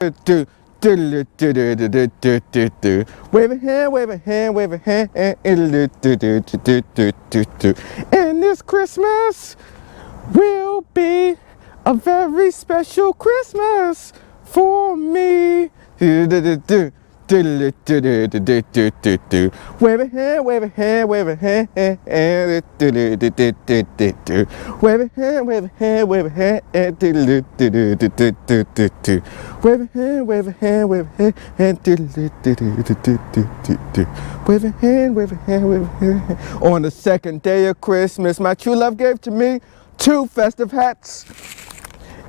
Do, do, do, do, do, do, do, do, do. Wave a hand, wave a hand, wave a hand, and do, do, do, do, do, do, do. And this Christmas will be a very special Christmas for me. Do, do, do, do. Do, do, do, do, do, do, do, do. Wave a hand, wave a hand, wave a hand, and do, do, do, do, do, do, do. Wave a hand, wave a hand, wave a hand, and do, do, do, do, do, do, do, do, do. Wave a hand, wave a hand, wave a hand, and do, do, do, do, do, do, do, do, do. Wave a hand, wave a hand, wave a hand. On the second day of Christmas, my true love gave to me 2 festive hats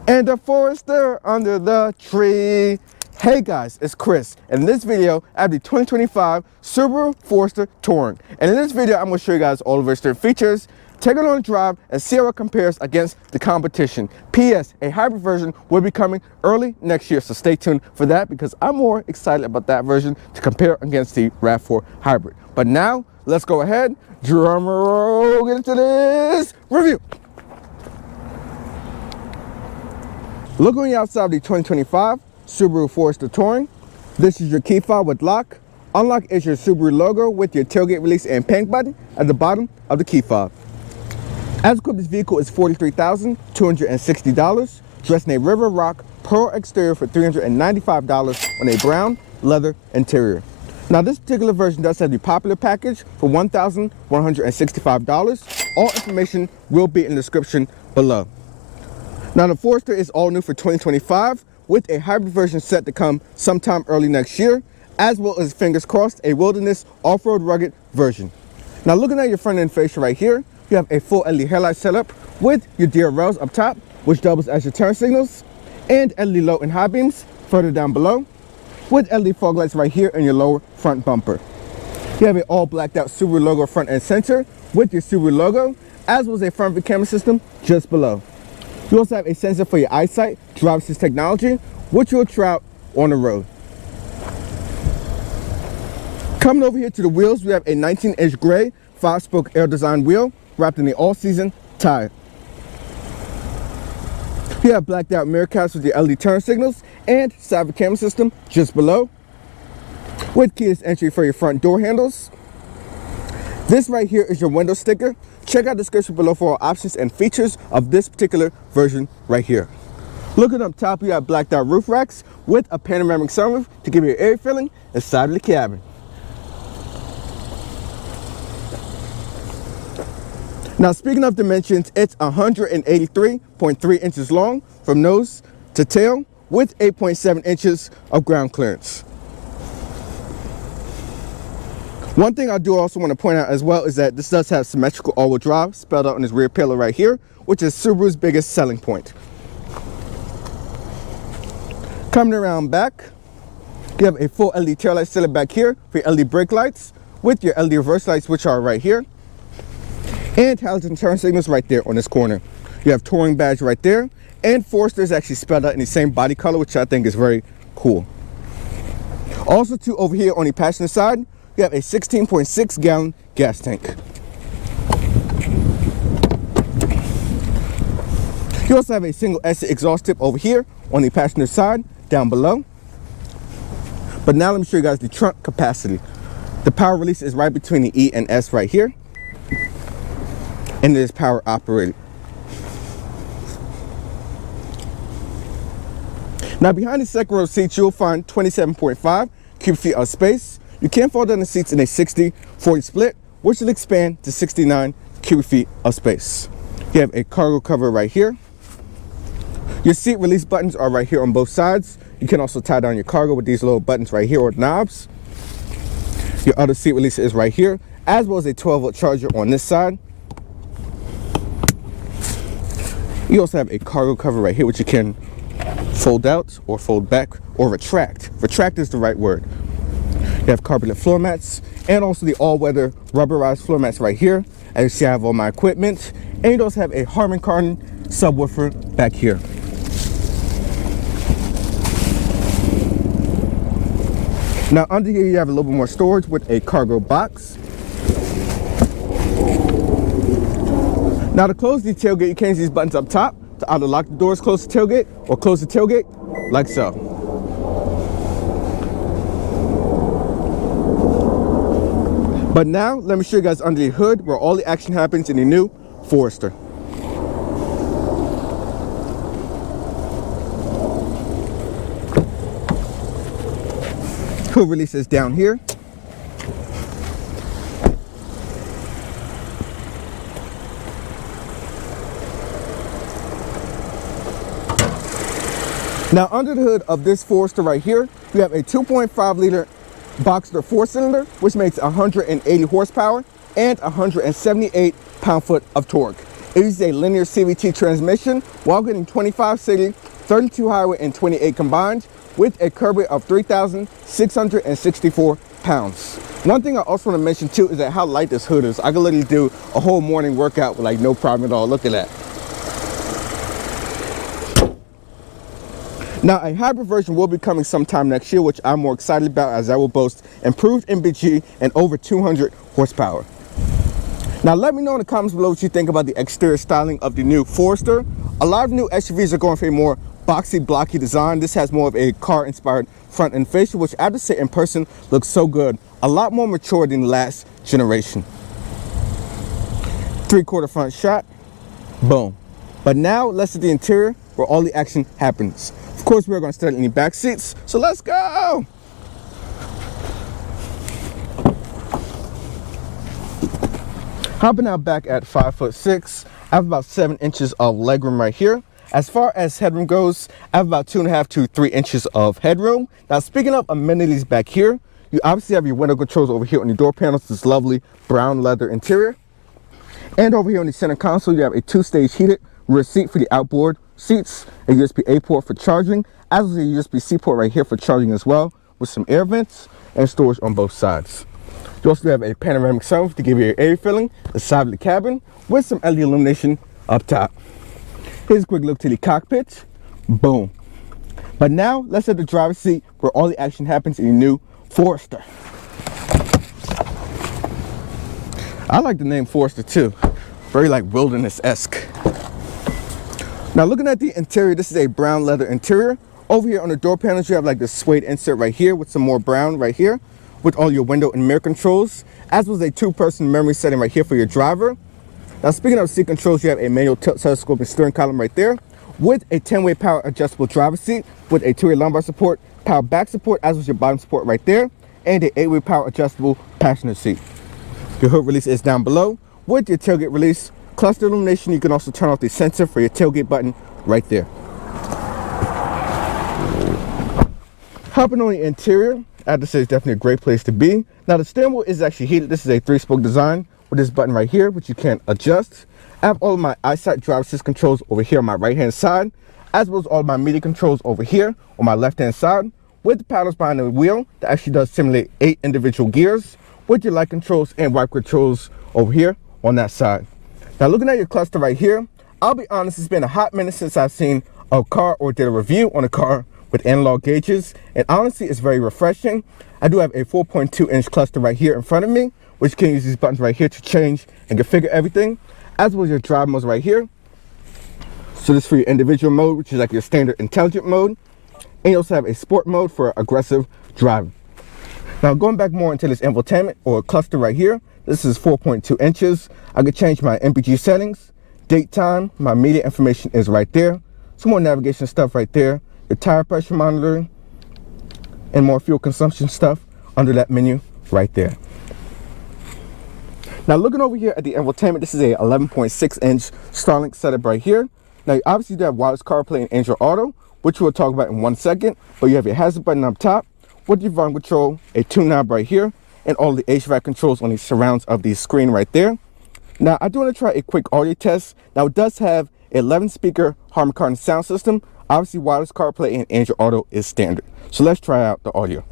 and a Forester under the tree. Hey guys, it's Chris, and in this video I have the 2025 Subaru Forester Touring. And in this video I'm going to show you guys all of its different features, take it on a drive, and see how it compares against the competition. P.S. A hybrid version will be coming early next year, so stay tuned for that because I'm more excited about that version to compare against the RAV4 hybrid. But now, let's go ahead, drum roll, get into this review. Look on the outside of the 2025 Subaru Forester Touring. This is your key fob with lock. Unlock is your Subaru logo with your tailgate release and panic button at the bottom of the key fob. As equipped, this vehicle is $43,260, dressed in a River Rock pearl exterior for $395 on a brown leather interior. Now this particular version does have the popular package for $1,165. All information will be in the description below. Now the Forester is all new for 2025 with a hybrid version set to come sometime early next year, as well as, fingers crossed, a wilderness off-road rugged version. Now looking at your front end fascia right here, you have a full LED headlight setup with your deer rails up top, which doubles as your turn signals, and LED low and high beams further down below, with LED fog lights right here in your lower front bumper. You have an all blacked out Subaru logo front and center with your Subaru logo, as well as a front view camera system just below. You also have a sensor for your eyesight, driver assist technology, which you'll try out on the road. Coming over here to the wheels, we have a 19-inch gray 5-spoke air design wheel wrapped in the all-season tire. You have blacked out mirror caps with your LED turn signals and side view camera system just below, with keyless entry for your front door handles. This right here is your window sticker. Check out the description below for all options and features of this particular version right here. Looking up top, you have blacked out roof racks with a panoramic sunroof to give you an air feeling inside of the cabin. Now speaking of dimensions, it's 183.3 inches long from nose to tail with 8.7 inches of ground clearance. One thing I do also want to point out as well is that this does have symmetrical all-wheel drive spelled out on this rear pillar right here, which is Subaru's biggest selling point. Coming around back, you have a full LED taillight setup back here for your LED brake lights with your LED reverse lights, which are right here, and halogen turn signals right there on this corner. You have touring badge right there, and Forester is actually spelled out in the same body color, which I think is very cool. Also too, over here on the passenger side, you have a 16.6 gallon gas tank. You also have a single exit exhaust tip over here on the passenger side down below. But now let me show you guys the trunk capacity. The power release is right between the E and S right here, and it is power operated. Now behind the second row seats, you'll find 27.5 cubic feet of space. You can fold down the seats in a 60-40 split, which will expand to 69 cubic feet of space. You have a cargo cover right here. Your seat release buttons are right here on both sides. You can also tie down your cargo with these little buttons right here, or knobs. Your other seat release is right here, as well as a 12-volt charger on this side. You also have a cargo cover right here, which you can fold out or fold back or retract. Retract is the right word. You have carpeted floor mats and also the all-weather rubberized floor mats right here, as you see I have all my equipment. And you also have a Harman Kardon subwoofer back here. Now under here you have a little bit more storage with a cargo box. Now to close the tailgate, you can use these buttons up top to either lock the doors, close the tailgate, or close the tailgate like so. But now, let me show you guys under the hood where all the action happens in the new Forester. Hood release is down here. Now under the hood of this Forester right here, you have a 2.5 liter Boxster 4-cylinder, which makes 180 horsepower and 178 pound-foot of torque. It uses a linear CVT transmission while getting 25 city, 32 highway, and 28 combined with a curb weight of 3,664 pounds. One thing I also want to mention too is that how light this hood is. I can literally do a whole morning workout with like no problem at all. Look at that. Now, a hybrid version will be coming sometime next year, which I'm more excited about as I will boast improved MPG and over 200 horsepower. Now, let me know in the comments below what you think about the exterior styling of the new Forester. A lot of new SUVs are going for a more boxy, blocky design. This has more of a car-inspired front and fascia, which I have to say in person looks so good. A lot more mature than the last generation. 3/4 front shot, boom. But now, let's see the interior where all the action happens. Of course, we're going to start in the back seats, so let's go! Hopping out back at 5'6", I have about 7 inches of legroom right here. As far as headroom goes, I have about 2.5 to 3 inches of headroom. Now, speaking of amenities back here, you obviously have your window controls over here on the door panels, this lovely brown leather interior. And over here on the center console, you have a 2-stage heated rear seat for the outboard seats, a USB-A port for charging, as well as a USB-C port right here for charging as well, with some air vents and storage on both sides. You also have a panoramic sunroof to give you an air filling, the side of the cabin, with some LED illumination up top. Here's a quick look to the cockpit. Boom. But now, let's hit the driver's seat where all the action happens in the new Forester. I like the name Forester too. Very like wilderness-esque. Now looking at the interior, this is a brown leather interior. Over here on the door panels, you have like this suede insert right here with some more brown right here with all your window and mirror controls, as well as a 2-person memory setting right here for your driver. Now speaking of seat controls, you have a manual tilt telescoping steering column right there with a 10-way power adjustable driver's seat with a 2-way lumbar support, power back support, as well as your bottom support right there, and a 8-way power adjustable passenger seat. Your hood release is down below with your tailgate release. Cluster illumination, you can also turn off the sensor for your tailgate button right there. Hopping on the interior, I have to say it's definitely a great place to be. Now the steering wheel is actually heated. This is a 3-spoke design with this button right here, which you can adjust. I have all of my eyesight driver assist controls over here on my right hand side, as well as all of my media controls over here on my left hand side, with the paddles behind the wheel that actually does simulate 8 individual gears, with your light controls and wipe controls over here on that side. Now looking at your cluster right here, I'll be honest, it's been a hot minute since I've seen a car or did a review on a car with analog gauges, and honestly it's very refreshing. I do have a 4.2-inch cluster right here in front of me, which you can use these buttons right here to change and configure everything, as well as your drive modes right here. So this is for your individual mode, which is like your standard intelligent mode, and you also have a sport mode for aggressive driving. Now going back more into this infotainment or cluster right here, this is 4.2 inches. I could change my MPG settings, date time, my media information is right there. Some more navigation stuff right there, your tire pressure monitor, and more fuel consumption stuff under that menu right there. Now looking over here at the infotainment, this is a 11.6-inch Starlink setup right here. Now you obviously do have wireless CarPlay and Android Auto, which we'll talk about in 1 second, but you have your hazard button up top with your volume control, a tune knob right here, and all the HVAC controls on the surrounds of the screen right there. Now I do want to try a quick audio test. Now it does have 11-speaker Harman Kardon sound system. Obviously wireless CarPlay and Android Auto is standard. So let's try out the audio.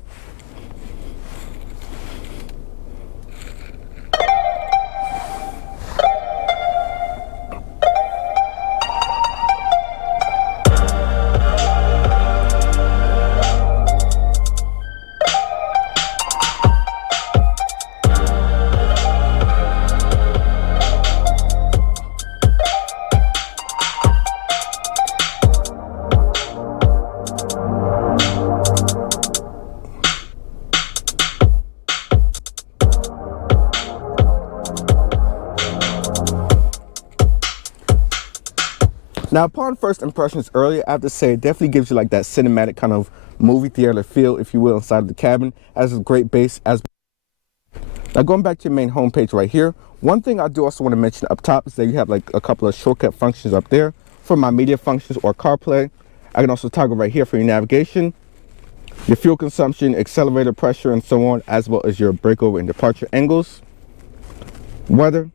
Now, upon first impressions earlier, I have to say it definitely gives you like that cinematic kind of movie theater feel, if you will, inside of the cabin. Has a great bass. Now, going back to your main homepage right here, one thing I do also want to mention up top is that you have like a couple of shortcut functions up there for my media functions or CarPlay. I can also toggle right here for your navigation, your fuel consumption, accelerator pressure, and so on, as well as your breakover and departure angles, weather,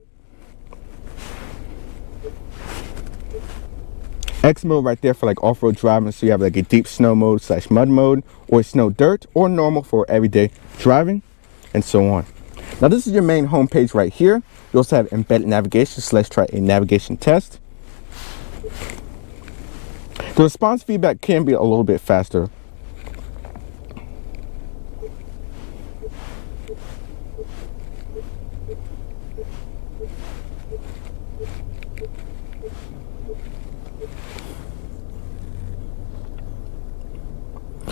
X mode right there for like off-road driving, so you have like a deep snow mode / mud mode, or snow dirt, or normal for everyday driving, and so on. Now this is your main home page right here. You also have embedded navigation, so let's try a navigation test. The response feedback can be a little bit faster.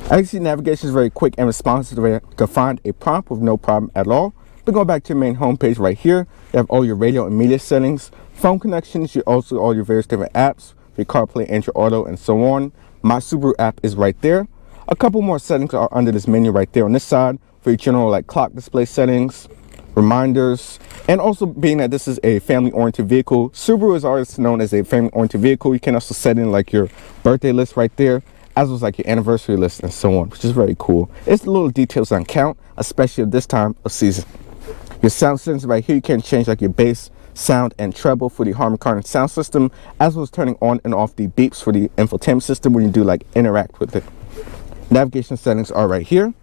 As you see, navigation is very quick and responsive to find a prompt with no problem at all. But going back to your main home page right here, you have all your radio and media settings, phone connections, you also all your various different apps, your CarPlay and your auto, and so on. My Subaru app is right there. A couple more settings are under this menu right there on this side for your general like clock display settings, reminders, and also being that this is a family-oriented vehicle, Subaru is always known as a family-oriented vehicle. You can also set in like your birthday list right there, as well as like your anniversary list and so on, which is very cool. It's the little details on count, especially at this time of season. Your sound settings right here, you can change like your bass, sound, and treble for the Harman Kardon sound system, as well as turning on and off the beeps for the infotainment system when you do like interact with it. Navigation settings are right here.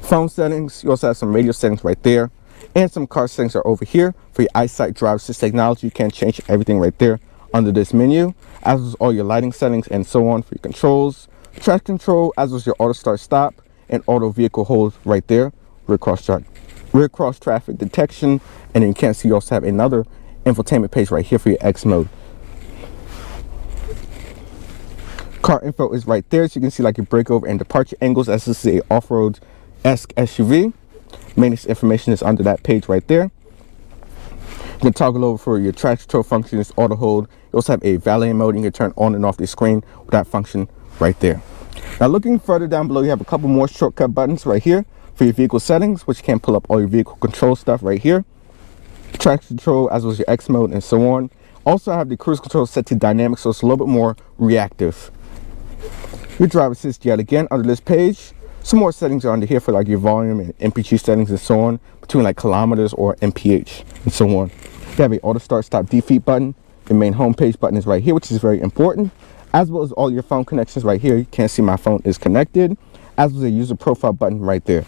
Phone settings, you also have some radio settings right there, and some car settings are over here. For your eyesight, driver assist technology, you can change everything right there under this menu, as well as all your lighting settings and so on for your controls, traction control, as well as your auto start stop and auto vehicle hold right there, rear cross traffic detection, and then you can see you also have another infotainment page right here for your X mode. Car info is right there, so you can see like your breakover and departure angles, as this is a off-road-esque SUV. Maintenance information is under that page right there. You can toggle over for your traction control functions, auto hold. You also have a valet mode. You can turn on and off the screen with that function right there. Now looking further down below, you have a couple more shortcut buttons right here for your vehicle settings, which can pull up all your vehicle control stuff right here. Traction control, as well as your X mode and so on. Also I have the cruise control set to dynamic, so it's a little bit more reactive. Your driver assist yet again under this page. Some more settings are under here for like your volume and MPG settings and so on, between like kilometers or MPH and so on. You have a auto start stop defeat button. The main homepage button is right here, which is very important, as well as all your phone connections right here. You can't see my phone is connected, as well as a user profile button right there.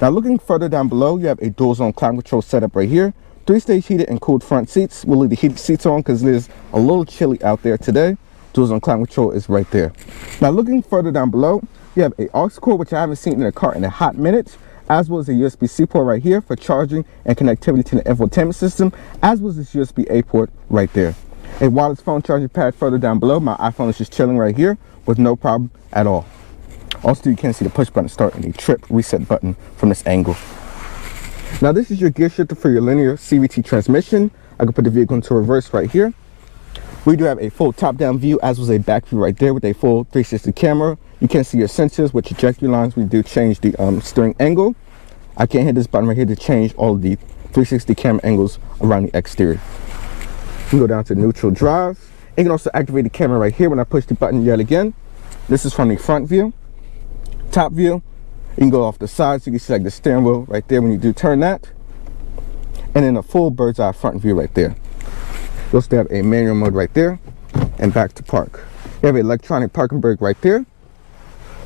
Now looking further down below, you have a dual zone climate control setup right here. 3-stage heated and cooled front seats. We'll leave the heated seats on because it is a little chilly out there today. Dual zone climate control is right there. Now looking further down below, you have a aux cord, which I haven't seen in a car in a hot minute, as well as a USB-C port right here for charging and connectivity to the infotainment system, as well as this USB-A port right there. A wireless phone charging pad further down below. My iPhone is just chilling right here with no problem at all. Also, you can see the push button start and the trip reset button from this angle. Now this is your gear shifter for your linear CVT transmission. I can put the vehicle into reverse right here. We do have a full top-down view, as well as a back view right there with a full 360 camera. You can see your sensors with trajectory lines. We do change the steering angle. I can hit this button right here to change all of the 360 camera angles around the exterior. We go down to neutral drive. You can also activate the camera right here when I push the button yet again. This is from the front view. Top view, you can go off the side so you can see like the steering wheel right there when you do turn that. And then a full bird's eye front view right there. You also have a manual mode right there and back to park. You have an electronic parking brake right there.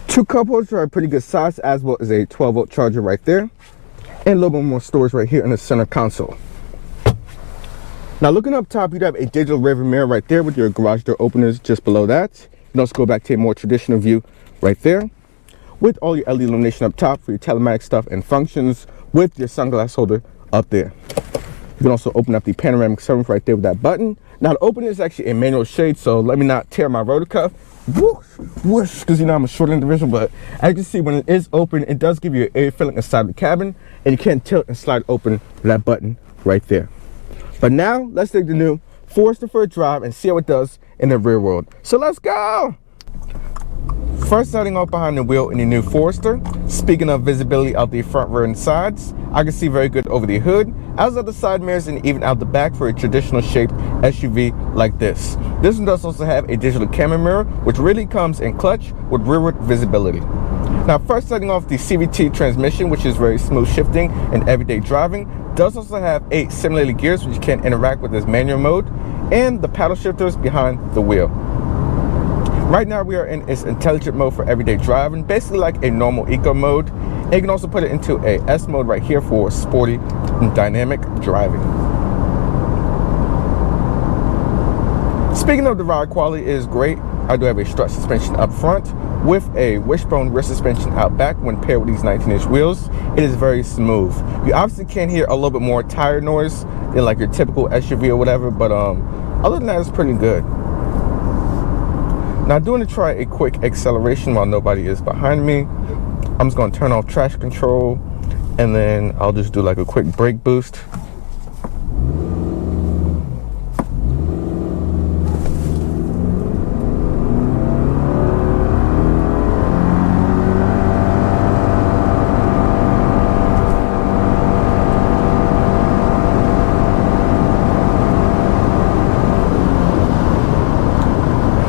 Two cup holders are a pretty good size, as well as a 12-volt charger right there. And a little bit more storage right here in the center console. Now looking up top, you'd have a digital rearview mirror right there with your garage door openers just below that. You can also go back to a more traditional view right there, with all your LED illumination up top for your telematic stuff and functions, with your sunglass holder up there. You can also open up the panoramic sunroof right there with that button. Now the opening is actually a manual shade, so let me not tear my rotor cuff. Whoosh, whoosh, because you know I'm a short individual, but as you can see, when it is open, it does give you an air feeling inside the cabin, and you can tilt and slide open that button right there. But now let's take the new Forester for a drive and see how it does in the rear world. So let's go! First, starting off behind the wheel in the new Forester. Speaking of visibility out the front, rear, and sides, I can see very good over the hood, as are the side mirrors and even out the back for a traditional shaped SUV like this. This one does also have a digital camera mirror, which really comes in clutch with rearward visibility. Now, first starting off, the CVT transmission, which is very smooth shifting in everyday driving, does also have 8 simulated gears, which you can interact with as manual mode, and the paddle shifters behind the wheel. Right now we are in its intelligent mode for everyday driving, basically like a normal eco mode. And you can also put it into a S mode right here for sporty and dynamic driving. Speaking of the ride quality, it is great. I do have a strut suspension up front with a wishbone rear suspension out back. When paired with these 19-inch wheels, it is very smooth. You obviously can hear a little bit more tire noise than like your typical SUV or whatever, but other than that, it's pretty good. Now, doing to try a quick acceleration while nobody is behind me, I'm just going to turn off traction control, and then I'll just do like a quick brake boost.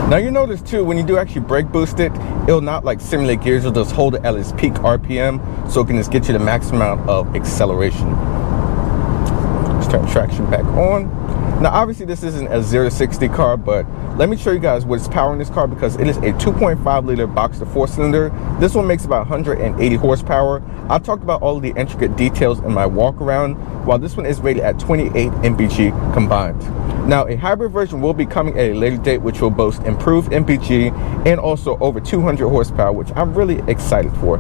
Now you notice too, when you do actually brake boost it, it'll not like simulate gears, it'll just hold it at its peak RPM, so it can just get you the max amount of acceleration. Let's turn traction back on. Now obviously this isn't a 0 to 60 car, but let me show you guys what's powering this car, because it is a 2.5 liter Boxster 4-cylinder. This one makes about 180 horsepower. I've talked about all of the intricate details in my walk around, while this one is rated at 28 mpg combined. Now, a hybrid version will be coming at a later date, which will boast improved mpg and also over 200 horsepower, which I'm really excited for.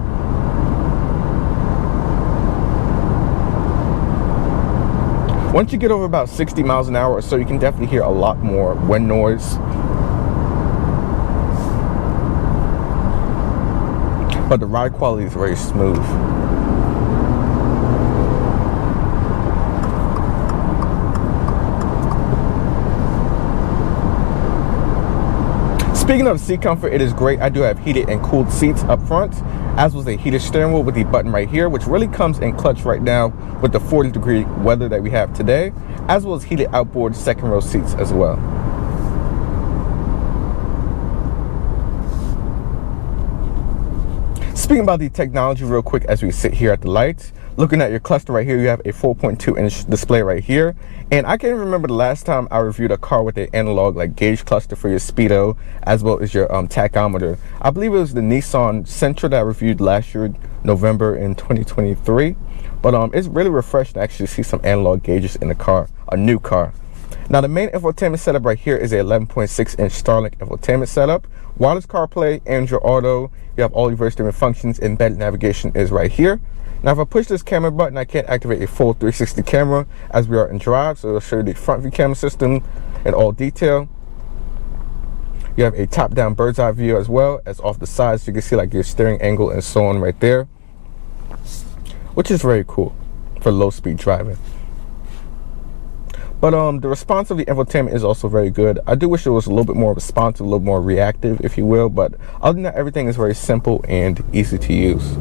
Once you get over about 60 miles an hour or so, you can definitely hear a lot more wind noise. But the ride quality is very smooth. Speaking of seat comfort, it is great. I do have heated and cooled seats up front, as was a heated steering wheel with the button right here, which really comes in clutch right now with the 40-degree weather that we have today, as well as heated outboard second row seats as well. Speaking about the technology real quick as we sit here at the lights, looking at your cluster right here, you have a 4.2-inch display right here. And I can't even remember the last time I reviewed a car with an analog like gauge cluster for your speedo, as well as your tachometer. I believe it was the Nissan Sentra that I reviewed last year, November in 2023. But it's really refreshing to actually see some analog gauges in the car, a new car. Now the main infotainment setup right here is a 11.6-inch Starlink infotainment setup. Wireless CarPlay, Android Auto, you have all your various different functions. Embedded navigation is right here. Now if I push this camera button, I can't activate a full 360 camera as we are in drive, so it'll show you the front view camera system in all detail. You have a top-down bird's eye view as well as off the sides, so you can see like your steering angle and so on right there, which is very cool for low-speed driving. But the response of the infotainment is also very good. I do wish it was a little bit more responsive, a little more reactive, if you will, but other than that, everything is very simple and easy to use.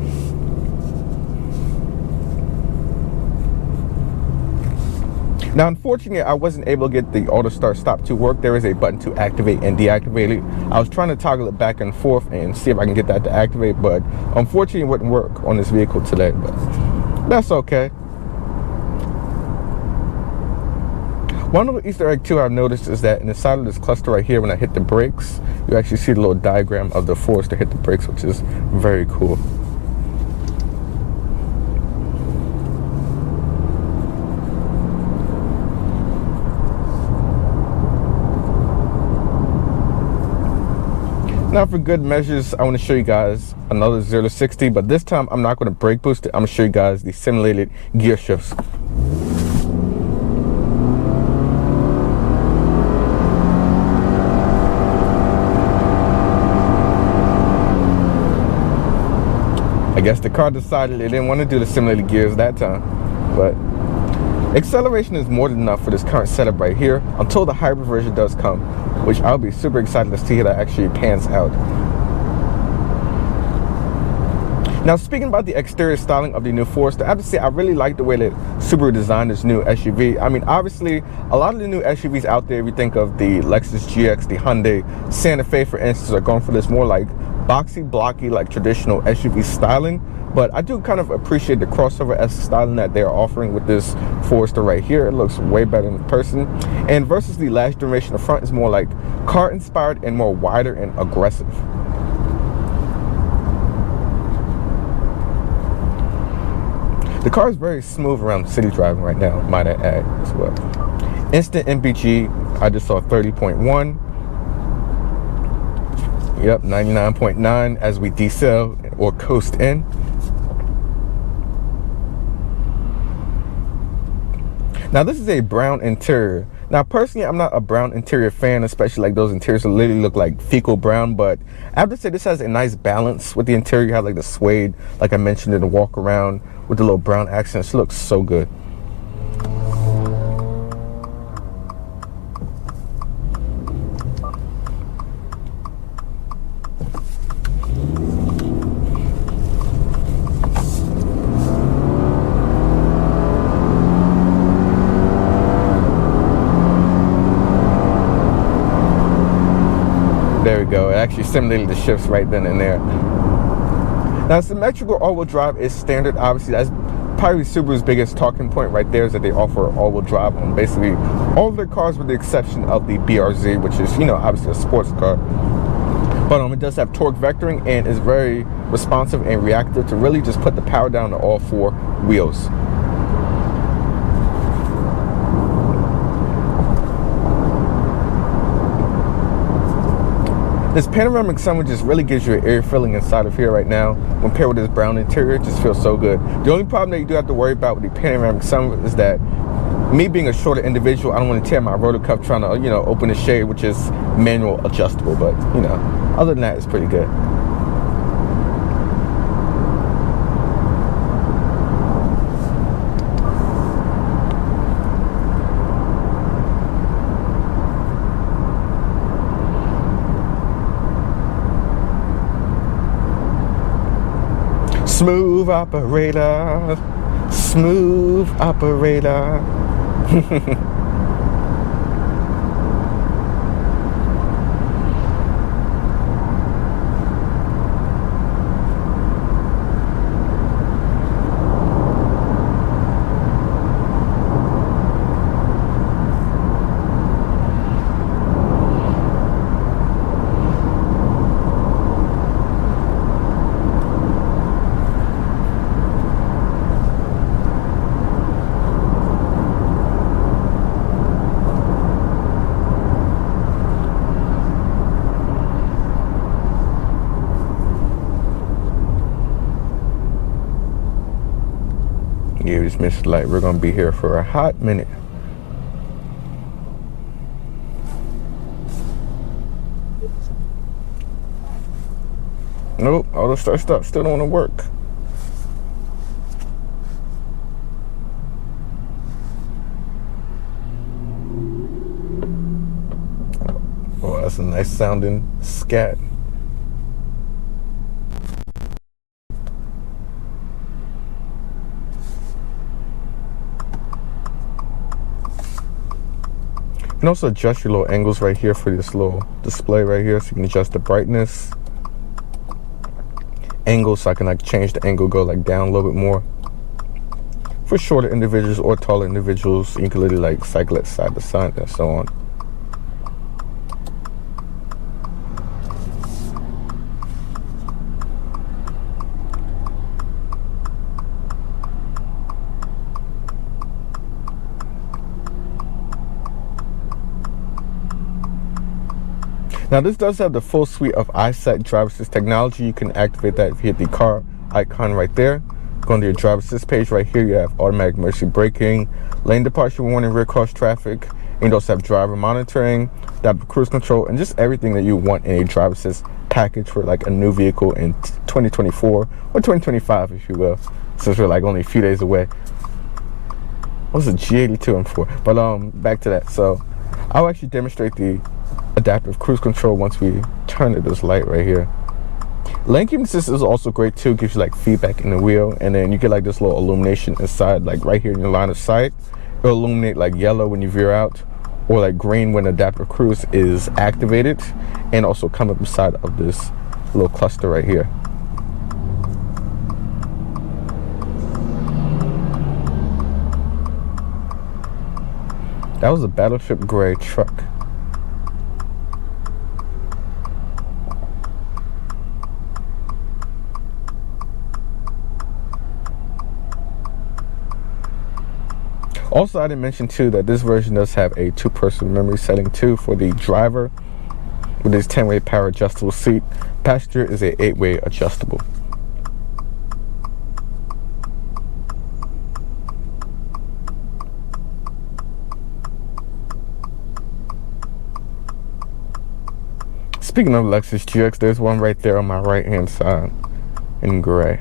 Now, unfortunately, I wasn't able to get the auto start stop to work. There is a button to activate and deactivate it. I was trying to toggle it back and forth and see if I can get that to activate, but unfortunately it wouldn't work on this vehicle today, but that's okay. One little Easter egg too I've noticed is that in the side of this cluster right here, when I hit the brakes, you actually see the little diagram of the force to hit the brakes, which is very cool. Now for good measures, I want to show you guys another 0 to 60, but this time I'm not going to brake boost it. I'm going to show you guys the simulated gear shifts. I guess the car decided they didn't want to do the simulated gears that time, but Acceleration is more than enough for this current setup right here until the hybrid version does come, which I'll be super excited to see how that actually pans out. Now, speaking about the exterior styling of the new Forester, I have to say I really like the way that Subaru designed this new SUV. I mean, obviously, a lot of the new SUVs out there, if you think of the Lexus GX, the Hyundai Santa Fe, for instance, are going for this more like boxy, blocky, like traditional SUV styling. But I do kind of appreciate the crossover-esque styling that they're offering with this Forester right here. It looks way better in person. And versus the last generation, the front is more like car-inspired and more wider and aggressive. The car is very smooth around city driving right now, might I add as well. Instant MPG, I just saw 30.1. Yep, 99.9 as we decel or coast in. Now this is a brown interior. Now personally, I'm not a brown interior fan, especially like those interiors that literally look like fecal brown, but I have to say this has a nice balance with the interior. You have like the suede, like I mentioned in the Walkaround, with the little brown accents. It looks so good. There we go. It actually simulated the shifts right then and there. Now, symmetrical all-wheel drive is standard. Obviously, that's probably Subaru's biggest talking point right there, is that they offer all-wheel drive on basically all of their cars, with the exception of the BRZ, which is, you know, obviously a sports car. But it does have torque vectoring and is very responsive and reactive to really just put the power down to all four wheels. This panoramic sunroof just really gives you an air feeling inside of here right now. When paired with this brown interior, it just feels so good. The only problem that you do have to worry about with the panoramic sunroof is that me being a shorter individual, I don't want to tear my rotor cuff trying to, you know, open the shade, which is manual adjustable. But, you know, other than that, it's pretty good. Smooth operator, smooth operator. Yeah, just missed the light. We're gonna be here for a hot minute. Nope, all the start still don't want to work. Oh, that's a nice sounding scat. You can also adjust your little angles right here for this little display right here, so you can adjust the brightness, angle, so I can like change the angle, go like down a little bit more. For shorter individuals or taller individuals, you can literally like cycle it side to side and so on. Now this does have the full suite of eyesight driver assist technology. You can activate that if you hit the car icon right there. Go to your driver assist page right here. You have automatic emergency braking, lane departure warning, rear cross traffic. And you also have driver monitoring, adaptive cruise control, and just everything that you want in a driver assist package for like a new vehicle in 2024 or 2025, if you will, since we're like only a few days away. What's a G82 and for? But back to that. So I'll actually demonstrate the adaptive cruise control once we turn to this light right here. Lane keeping assist is also great too. Gives you like feedback in the wheel, and then you get like this little illumination inside, like right here in your line of sight. It'll illuminate like yellow when you veer out, or like green when adaptive cruise is activated, and also come up inside of this little cluster right here. That was a Battleship gray truck. Also, I didn't mention too that this version does have a 2-person memory setting too for the driver, with this 10-way power adjustable seat. Passenger is a 8-way adjustable. Speaking of Lexus GX, there's one right there on my right hand side in gray.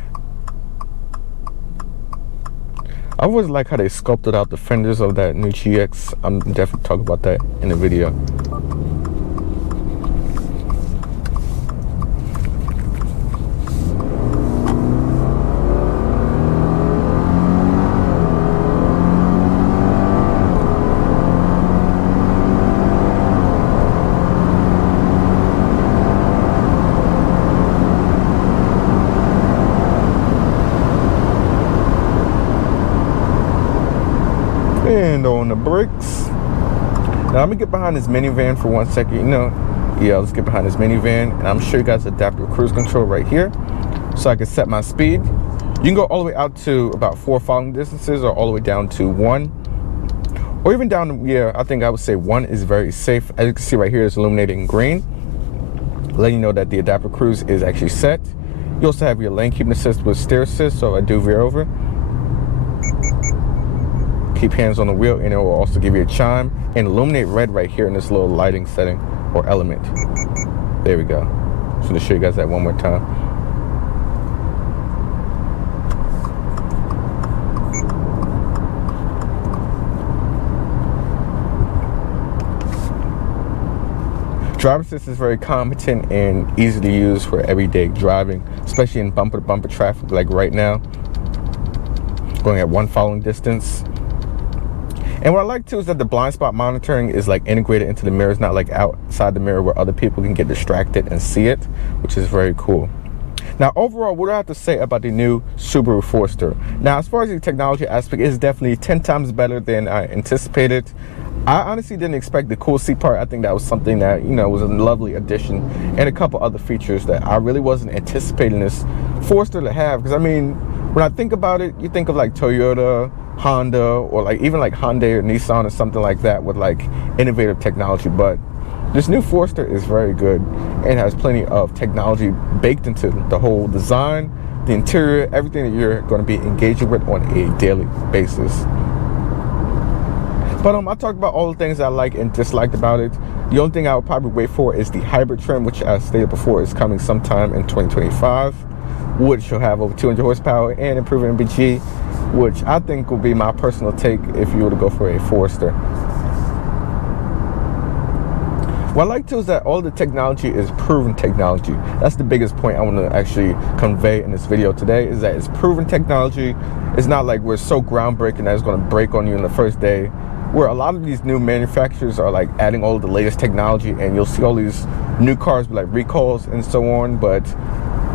I always like how they sculpted out the fenders of that new GX. I'm definitely talking about that in the video. And on the brakes. Now I'm gonna get behind this minivan for 1 second. Yeah, let's get behind this minivan, and I'm sure you guys adaptive cruise control right here, so I can set my speed. You can go all the way out to about 4 following distances, or all the way down to 1, or even down to, yeah, I think I would say 1 is very safe. As you can see right here, it's illuminating green, letting you know that the adaptive cruise is actually set. You also have your lane keeping assist with steer assist, so if I do veer over, keep hands on the wheel, and it will also give you a chime and illuminate red right here in this little lighting setting or element. There we go. Just going to show you guys that one more time. Driver assist is very competent and easy to use for everyday driving, especially in bumper to bumper traffic like right now, going at 1 following distance. And what I like too is that the blind spot monitoring is like integrated into the mirrors, not like outside the mirror where other people can get distracted and see it, which is very cool. Now overall, what do I have to say about the new Subaru Forester? Now as far as the technology aspect, it's definitely 10 times better than I anticipated. I honestly didn't expect the cool seat part. I think that was something that, was a lovely addition, and a couple other features that I really wasn't anticipating this Forester to have. Because I mean, when I think about it, you think of like Toyota, Honda, or like even like Hyundai or Nissan or something like that with like innovative technology. But this new Forester is very good and has plenty of technology baked into the whole design, the interior, everything that you're going to be engaging with on a daily basis. But I talked about all the things I like and disliked about it. The only thing I would probably wait for is the hybrid trim, which I stated before is coming sometime in 2025, which will have over 200 horsepower and improving MPG, which I think will be my personal take if you were to go for a Forester. What I like too is that all the technology is proven technology. That's the biggest point I want to actually convey in this video today, is that it's proven technology. It's not like we're so groundbreaking that it's going to break on you in the first day, where a lot of these new manufacturers are like adding all of the latest technology, and you'll see all these new cars with like recalls and so on. But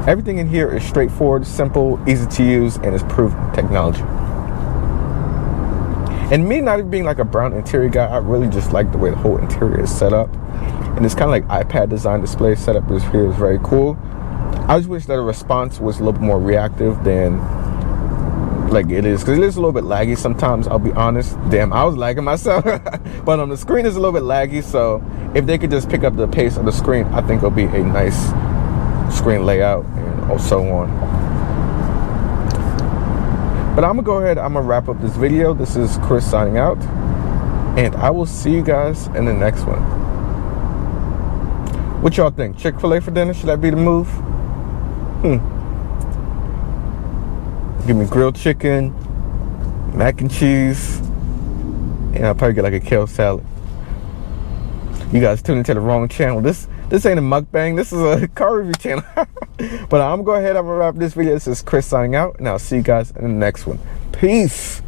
everything in here is straightforward, simple, easy to use, and it's proven technology. And me not even being like a brown interior guy, I really just like the way the whole interior is set up. And this kind of like iPad design display setup is here is very cool. I just wish that the response was a little bit more reactive than like it is, because it is a little bit laggy sometimes, I'll be honest. Damn, I was lagging myself. But the screen is a little bit laggy, so if they could just pick up the pace of the screen, I think it'll be a nice screen layout and so on. But I'm gonna go ahead, I'm gonna wrap up this video. This is Chris signing out, and I will see you guys in the next one. What y'all think? Chick-fil-A for dinner? Should that be the move? Give me grilled chicken, mac and cheese, And I'll probably get like a kale salad. You guys tuned into the wrong channel. This ain't a mukbang. This is a car review channel. But I'm going to go ahead and wrap this video. This is Chris signing out, and I'll see you guys in the next one. Peace.